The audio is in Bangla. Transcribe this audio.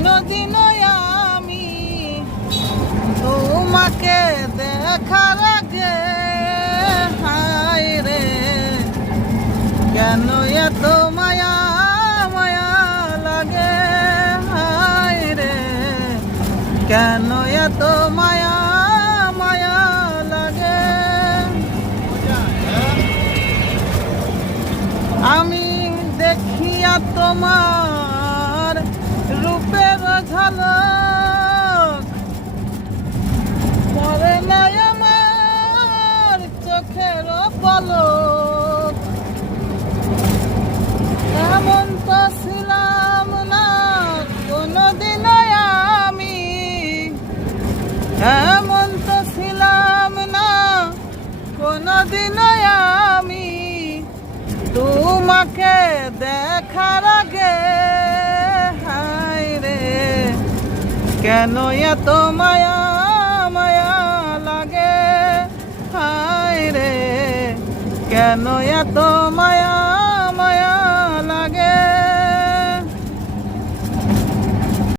কোনদিনও আমি তোমাকে দেখার আগে হায় রে কেন এত মায়া মায়া লাগে হায় রে কেন এত মায়া মায়া লাগে আমি দেখিয়া তোমার রূপের ঝলক পরে নাই আমার চোখের পলক এমন তো ছিলাম না কোনদিনও আমি এমন তো ছিলাম না কোনদিনও আমি তোমাকে দেখার আগে হায় রে কেন এত মায়া মায়া লাগে হায় রে কেন এত মায়া